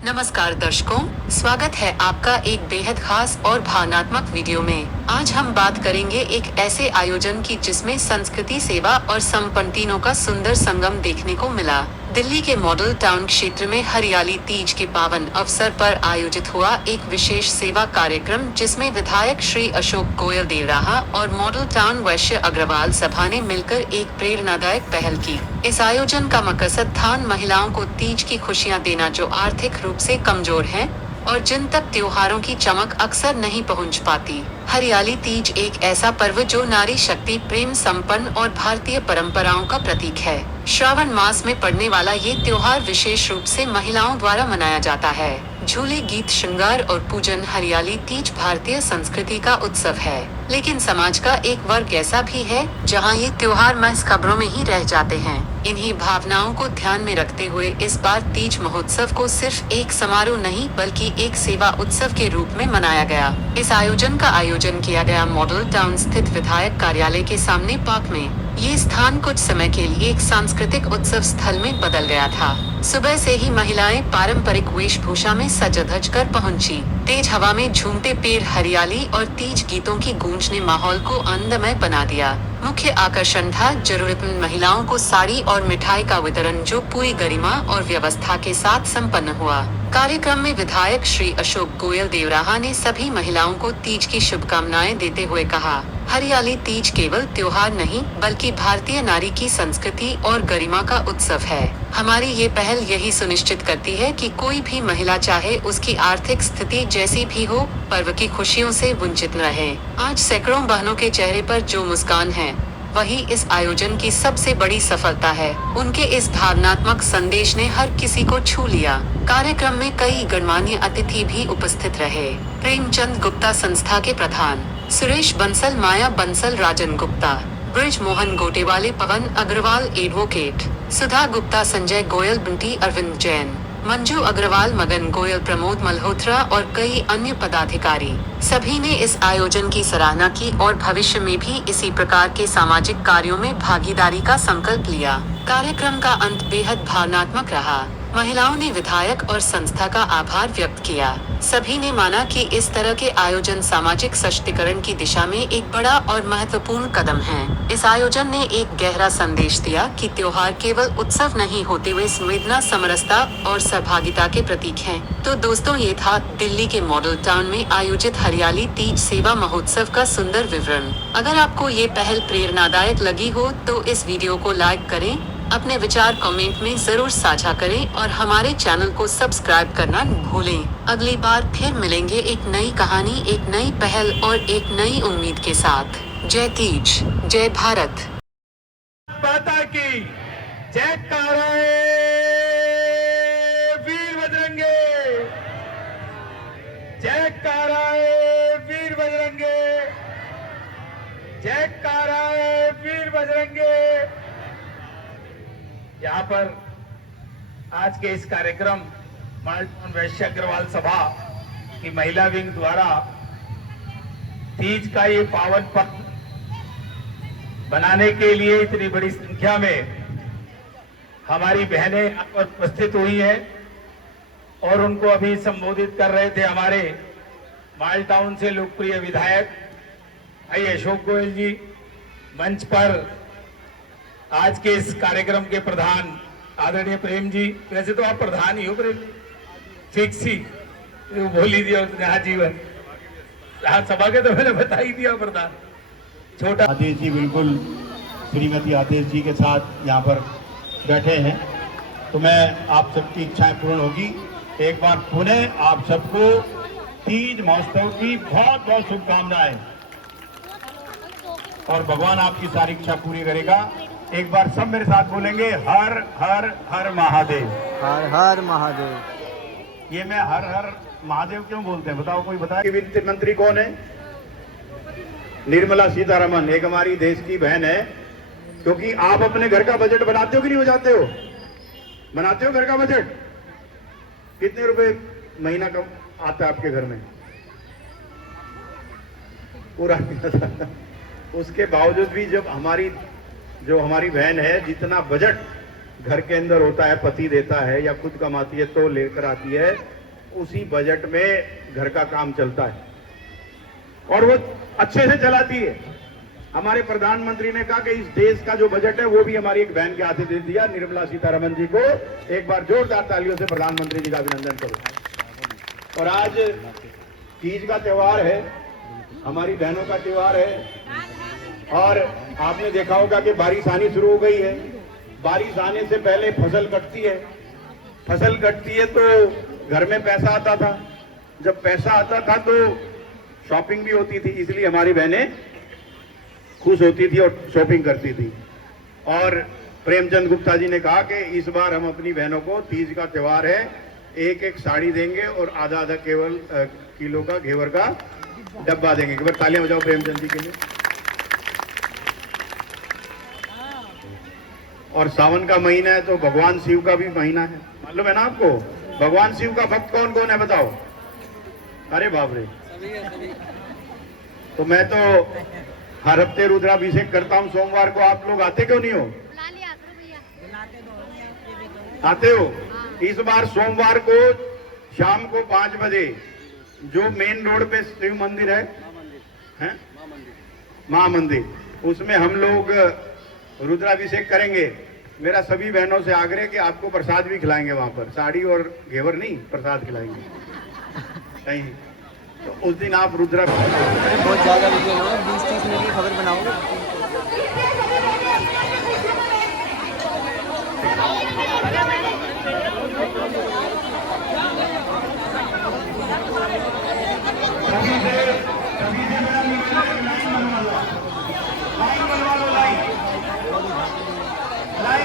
नमस्कार दर्शकों, स्वागत है आपका एक बेहद खास और भावनात्मक वीडियो में। आज हम बात करेंगे एक ऐसे आयोजन की जिसमें संस्कृति, सेवा और संपन्न तीनों का सुंदर संगम देखने को मिला। दिल्ली के मॉडल टाउन क्षेत्र में हरियाली तीज के पावन अवसर पर आयोजित हुआ एक विशेष सेवा कार्यक्रम, जिसमें विधायक श्री अशोक गोयल देवराहा और मॉडल टाउन वैश्य अग्रवाल सभा ने मिलकर एक प्रेरणादायक पहल की। इस आयोजन का मकसद था महिलाओं को तीज की खुशियां देना, जो आर्थिक रूप से कमजोर हैं और जिन तक त्योहारों की चमक अक्सर नहीं पहुंच पाती। हरियाली तीज एक ऐसा पर्व जो नारी शक्ति, प्रेम, संपन्न और भारतीय परंपराओं का प्रतीक है। श्रावण मास में पड़ने वाला ये त्योहार विशेष रूप से महिलाओं द्वारा मनाया जाता है। झूले, गीत, श्रृंगार और पूजन। हरियाली तीज भारतीय संस्कृति का उत्सव है, लेकिन समाज का एक वर्ग ऐसा भी है जहां ये त्योहार महज खबरों में ही रह जाते हैं। इन्हीं भावनाओं को ध्यान में रखते हुए इस बार तीज महोत्सव को सिर्फ एक समारोह नहीं बल्कि एक सेवा उत्सव के रूप में मनाया गया। इस आयोजन का आयोजन किया गया मॉडल टाउन स्थित विधायक कार्यालय के सामने पार्क में। ये स्थान कुछ समय के लिए एक सांस्कृतिक उत्सव स्थल में बदल गया था। सुबह से ही महिलाएं पारंपरिक वेशभूषा में सज धज कर पहुंची। तेज हवा में झूमते पेड़, हरियाली और तीज गीतों की गूंज ने माहौल को आनंदमय बना दिया। मुख्य आकर्षण था जरूरतमंद महिलाओं को साड़ी और मिठाई का वितरण, जो पूरी गरिमा और व्यवस्था के साथ संपन्न हुआ। कार्यक्रम में विधायक श्री अशोक गोयल देवराहा ने सभी महिलाओं को तीज की शुभकामनाएं देते हुए कहा, हरियाली तीज केवल त्योहार नहीं बल्कि भारतीय नारी की संस्कृति और गरिमा का उत्सव है। हमारी ये पहल यही सुनिश्चित करती है कि कोई भी महिला, चाहे उसकी आर्थिक स्थिति जैसी भी हो, पर्व की खुशियों से वंचित न रहे। आज सैकड़ों बहनों के चेहरे पर जो मुस्कान है, वही इस आयोजन की सबसे बड़ी सफलता है। उनके इस भावनात्मक संदेश ने हर किसी को छू लिया। कार्यक्रम में कई गणमान्य अतिथि भी उपस्थित रहे। प्रेमचंद गुप्ता संस्था के प्रधान, सुरेश बंसल, माया बंसल, राजन गुप्ता, ब्रिज मोहन गोटेवाले, पवन अग्रवाल एडवोकेट, सुधा गुप्ता, संजय गोयल, बंटी, अरविंद जैन, मंजू अग्रवाल, मगन गोयल, प्रमोद मल्होत्रा और कई अन्य पदाधिकारी, सभी ने इस आयोजन की सराहना की और भविष्य में भी इसी प्रकार के सामाजिक कार्यों में भागीदारी का संकल्प लिया। कार्यक्रम का अंत बेहद भावनात्मक रहा। महिलाओं ने विधायक और संस्था का आभार व्यक्त किया। सभी ने माना कि इस तरह के आयोजन सामाजिक सशक्तिकरण की दिशा में एक बड़ा और महत्वपूर्ण कदम है। इस आयोजन ने एक गहरा संदेश दिया कि त्योहार केवल उत्सव नहीं होते, वे संवेदना, समरसता और सहभागिता के प्रतीक हैं। तो दोस्तों, ये था दिल्ली के मॉडल टाउन में आयोजित हरियाली तीज सेवा महोत्सव का सुंदर विवरण। अगर आपको ये पहल प्रेरणादायक लगी हो तो इस वीडियो को लाइक करें, अपने विचार कमेंट में जरूर साझा करें और हमारे चैनल को सब्सक्राइब करना न भूलें। अगली बार फिर मिलेंगे एक नई कहानी, एक नई पहल और एक नई उम्मीद के साथ। जय तीज, जय भारत माता की जयकारा वीर बजरंगे, जयकारा वीर बजरंगे, जयकारा वीर बजरंगे। यहाँ पर आज के इस कार्यक्रम मॉडल वैश्य अग्रवाल सभा की महिला विंग द्वारा तीज का ये पावन पर्व बनाने के लिए इतनी बड़ी संख्या में हमारी बहनें यहाँ पर उपस्थित हुई हैं और उनको अभी संबोधित कर रहे थे हमारे मॉडल टाउन से लोकप्रिय विधायक भाई अशोक गोयल जी। मंच पर आज के इस कार्यक्रम के प्रधान आदरणीय प्रेम जी, वैसे तो आप प्रधान ही हो प्रेम, फिक्स ही बोल ही दिया उसने आजीवन। आज सभा के तो मैंने बता ही दिया प्रधान। छोटा आदेश जी बिल्कुल श्रीमती आदेश जी के साथ यहाँ पर बैठे हैं, तो मैं आप सबकी इच्छाएं पूर्ण होगी। एक बार पुनः आप सबको तीज महोत्सव की बहुत बहुत शुभकामनाएं और भगवान आपकी सारी इच्छा पूरी करेगा। एक बार सब मेरे साथ बोलेंगे, हर हर हर महादेव, हर हर महादेव। ये मैं हर हर महादेव क्यों बोलते हैं बताओ, कोई बताए? वित्त मंत्री कौन है? निर्मला सीतारमन, एक हमारी देश की बहन है। क्योंकि आप अपने घर का बजट बनाते हो कि नहीं बनाते हो? बनाते हो घर का बजट? कितने रुपए महीना का आता है आपके घर में? पूरा उसके बावजूद भी जब हमारी बहन है, जितना बजट घर के अंदर होता है, पति देता है या खुद कमाती है तो लेकर आती है, उसी बजट में घर का काम चलता है और वो अच्छे से चलाती है। हमारे प्रधानमंत्री ने कहा कि इस देश का जो बजट है वो भी हमारी एक बहन के हाथे दे दिया, निर्मला सीतारमण जी को। एक बार जोरदार तालियों से प्रधानमंत्री जी का अभिनंदन करो। और आज तीज का त्योहार है, हमारी बहनों का त्योहार है और आपने देखा होगा कि बारिश आनी शुरू हो गई है। बारिश आने से पहले फसल कटती है, फसल कटती है तो घर में पैसा आता था, जब पैसा आता था तो शॉपिंग भी होती थी, इसलिए हमारी बहनें खुश होती थी और शॉपिंग करती थी। और प्रेमचंद गुप्ता जी ने कहा कि इस बार हम अपनी बहनों को, तीज का त्योहार है, एक एक साड़ी देंगे और आधा आधा केवल किलो का घेवर का डब्बा देंगे। एक बार तालियां बजाओ प्रेमचंद जी के लिए। और सावन का महीना है तो भगवान शिव का भी महीना है, मालूम है ना आपको? भगवान शिव का भक्त कौन कौन है बताओ? अरे बाप रे, तो मैं तो हर हफ्ते रुद्राभिषेक करता हूँ सोमवार को। आप लोग आते क्यों नहीं हो? आते हो? इस बार सोमवार को शाम को 5 बजे जो मेन रोड पे शिव मंदिर है, मां मंदिर, उसमें हम लोग रुद्राभिषेक करेंगे। मेरा सभी बहनों से आग्रह कि आपको प्रसाद भी खिलाएंगे वहां पर, साड़ी और घेवर नहीं, प्रसाद खिलाएंगे कहीं। तो उस दिन आप रुद्राभिषेक। बहुत ज़्यादा वीडियो हो 20-30 मिनट की खबर बनाओगे।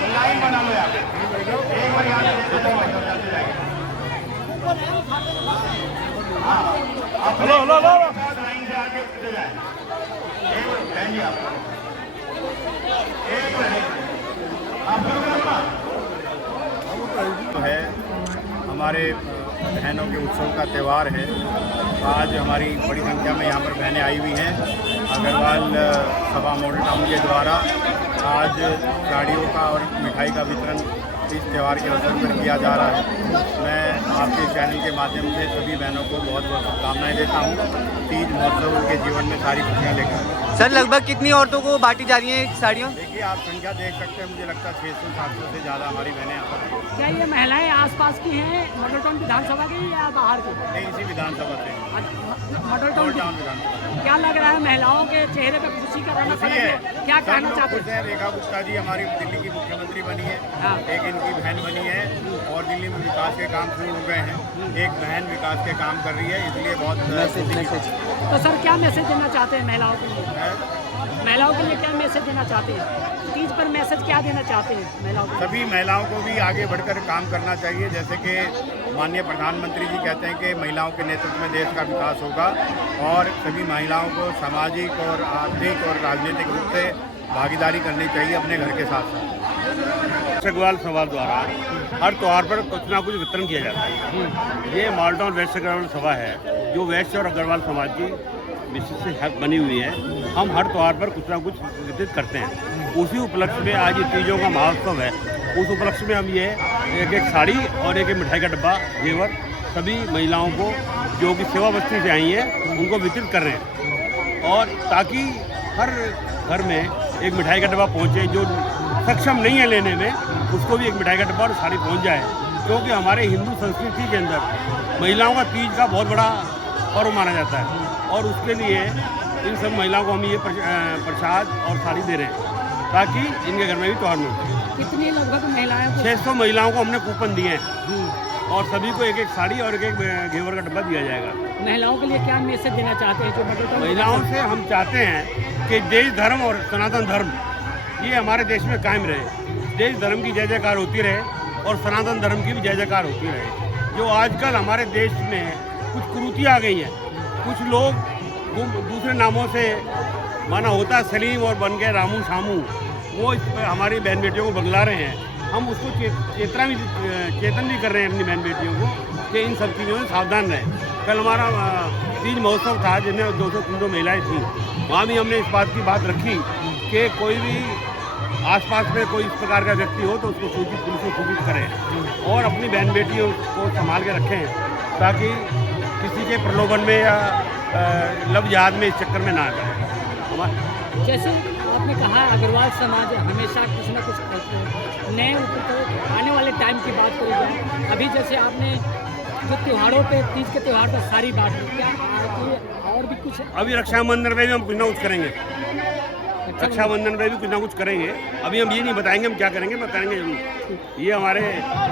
लाइन बना लो यार, एक बार यहाँ से जाते जाएंगे। लो लो लो लाइन से आगे चले जाए। एक बहन जी आप तो है, हमारे बहनों के उत्सव का त्यौहार है। आज हमारी बड़ी संख्या में यहाँ पर बहनें आई हुई हैं। अग्रवाल सभा मॉडल टाउन के द्वारा आज गाड़ियों का और मिठाई का वितरण इस त्यौहार के अवसर पर किया जा रहा है। मैं आपके चैनल के माध्यम से सभी बहनों को बहुत बहुत शुभकामनाएं देता हूँ। तीज महोत्सव उनके जीवन में सारी खुशियाँ लेकर। सर लगभग कितनी औरतों को बांटी जा रही हैं साड़ियाँ? देखिए आप संख्या देख सकते हैं, मुझे लगता है 600-700 से ज़्यादा हमारी बहनें यहाँ पर हैं। क्या ये महिलाएं आसपास की हैं मॉडल टाउन विधानसभा की या बाहर की? नहीं, इसी विधानसभा से, मॉडल टाउन विधानसभा। क्या लग रहा है महिलाओं के चेहरे पे खुशी का रौनक खुशी है, क्या कहना चाहते हैं? रेखा गुप्ता जी हमारी दिल्ली की मुख्यमंत्री बनी है, एक इनकी बहन बनी है और दिल्ली में विकास के काम शुरू हो गए हैं। एक बहन विकास के काम कर रही है, इसलिए बहुत मैसेज। तो सर क्या मैसेज देना चाहते हैं महिलाओं के लिए? महिलाओं के लिए क्या मैसेज देना चाहते हैं? तीज पर मैसेज क्या देना चाहते हैं महिलाओं को? सभी महिलाओं को भी आगे बढ़कर काम करना चाहिए। जैसे कि माननीय प्रधानमंत्री जी कहते हैं कि महिलाओं के नेतृत्व में देश का विकास होगा और सभी महिलाओं को सामाजिक और आर्थिक और राजनीतिक रूप से भागीदारी करनी चाहिए अपने घर के साथ साथ। अग्रवाल सभा द्वारा हर त्यौहार पर कुछ ना कुछ वितरण किया जाता है। ये मॉडल टाउन वैश्य अग्रवाल सभा है जो वैश्य और अग्रवाल समाज की विशेष से हक बनी हुई है। हम हर त्यौहार पर कुछ ना कुछ वितरित करते हैं। उसी उपलक्ष्य में आज ये तीजों का महोत्सव है, उस उपलक्ष्य में हम ये एक साड़ी और एक मिठाई का डब्बा घेवर सभी महिलाओं को जो कि सेवा बस्ती से आई हैं उनको वितरित कर रहे हैं। और ताकि हर घर में एक मिठाई का डब्बा पहुँचे, जो सक्षम नहीं है लेने में उसको भी एक मिठाई का डब्बा और साड़ी पहुँच जाए। क्योंकि हमारे हिंदू संस्कृति के अंदर महिलाओं का तीज का बहुत बड़ा पर्व माना जाता है और उसके लिए इन सब महिलाओं को हम ये प्रसाद और साड़ी दे रहे हैं ताकि इनके घर में भी त्यौहार मिल सके। कितनी लगभग महिलाएं? 600 महिलाओं को हमने कूपन दिए हैं और सभी को एक एक साड़ी और एक एक घेवर का डब्बा दिया जाएगा। महिलाओं के लिए क्या मैसेज देना चाहते हैं? जो महिलाओं से हम चाहते हैं कि देश धर्म और सनातन धर्म ये हमारे देश में कायम रहे। देश धर्म की जय जयकार होती रहे और सनातन धर्म की भी जय जयकार होती रहे। जो आजकल हमारे देश में कुछ कुरीतियाँ आ गई हैं, कुछ लोग दूसरे नामों से माना होता सलीम और बन गए रामू शामू, वो हमारी बहन बेटियों को बदला रहे हैं। हम उसको चेतन भी कर रहे हैं अपनी बहन बेटियों को कि इन सब चीज़ों से सावधान रहें। कल हमारा तीज महोत्सव था जिसमें 200-300 महिलाएं थीं। वहाँ भी हमने इस बात की बात रखी कि कोई भी आसपास में कोई इस प्रकार का व्यक्ति हो तो उसको पुलिस को सूचित करें और अपनी बहन बेटियों को संभाल के रखें ताकि किसी के प्रलोभन में या लव जिहाद में इस चक्कर में ना आए। जैसे आपने कहा अग्रवाल समाज हमेशा कुछ ना कुछ नए आने वाले टाइम की बात करी जाए, अभी जैसे आपने जो त्योहारों पे तीज के त्यौहार पर सारी बात की, क्या और भी कुछ? अभी रक्षाबंधन में भी हम कुछ ना कुछ करेंगे, रक्षाबंधन में भी कुछ ना कुछ करेंगे। अभी हम ये नहीं बताएंगे हम क्या करेंगे, बताएंगे जरूर। ये हमारे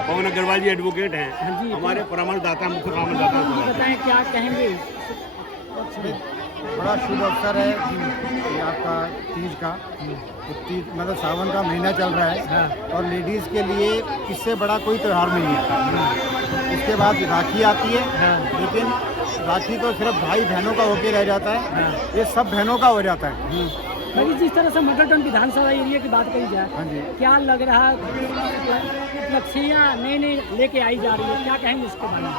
पवन अग्रवाल जी एडवोकेट हैं, हमारे परामर्शदाता, मुख्य परामर्शदाता। बताएं क्या कहेंगे? बड़ा शुभ अवसर है ये आपका तीज का। तो तीज मतलब सावन का महीना चल रहा है और लेडीज़ के लिए इससे बड़ा कोई त्यौहार नहीं है। इसके बाद राखी आती है, लेकिन राखी तो सिर्फ भाई बहनों का होके रह जाता है, ये सब बहनों का हो जाता है। भाई जिस तरह से मगरटन विधानसभा एरिया की बात करी जाए, हाँ जी। क्या लग रहा है लक्ष्यां नई नई लेके आई जा रही है, क्या कहेंगे इसके बारे में?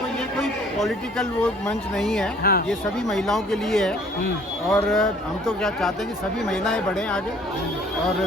तो ये कोई पॉलिटिकल वो मंच नहीं है, हाँ। ये सभी महिलाओं के लिए है और हम तो क्या चाहते हैं कि सभी महिलाएं बढ़ें आगे और